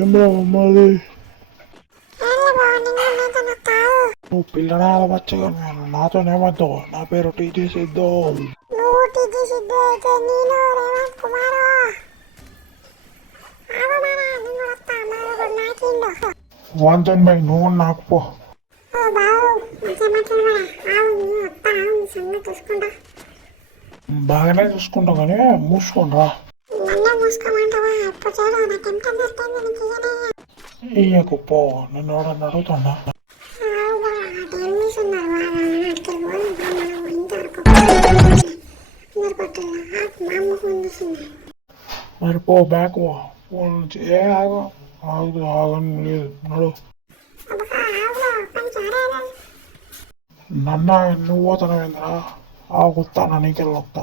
ఏం బాబు మళ్ళీ నువ్వు పిల్లడాల వచ్చగా నాతోనేమద్దు. నా పేరు టీజీ సిద్ధు. వాంతన్ బై నువ్వు నాకు పో. బాగానే చూసుకుంటా కానీ మూసుకోండి. ఇయ్యకు పో. నన్ను ఎవడన్నా అడుగుతాడా? మరి పో బ్యాక్ పో. ఏ ఆగు ఆగు ఆగని లేదు నడు. నన్న నువ్వు పోతానవేంద్రా? ఆగుతా నీకెళ్ళొస్తా.